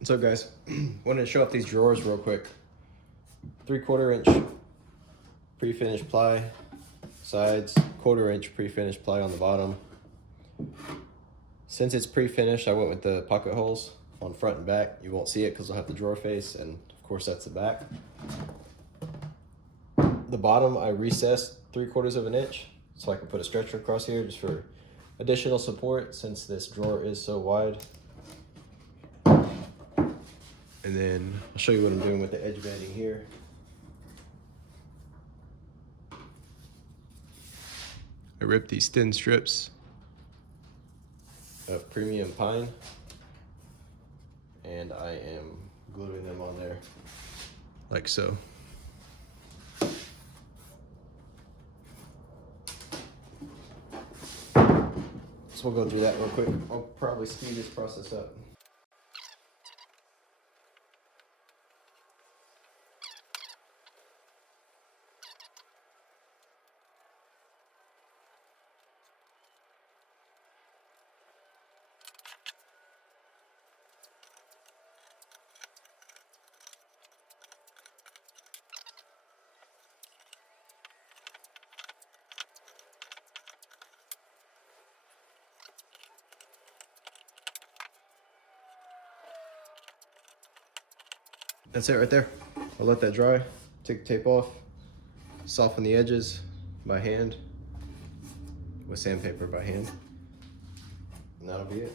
What's up, guys? Wanted to show off these drawers real quick. 3/4 inch pre-finished ply sides, 1/4 inch pre-finished ply on the bottom. Since it's pre-finished, I went with the pocket holes on front and back. You won't see it because I'll have the drawer face, and of course that's the back. The bottom I recessed 3/4 of an inch so I can put a stretcher across here just for additional support since this drawer is so wide. And then I'll show you what I'm doing with the edge banding here. I ripped these thin strips of premium pine and I am gluing them on there like so. So we'll go through that real quick. I'll probably speed this process up. That's it right there. I'll let that dry, take the tape off, soften the edges by hand, with sandpaper by hand, and that'll be it.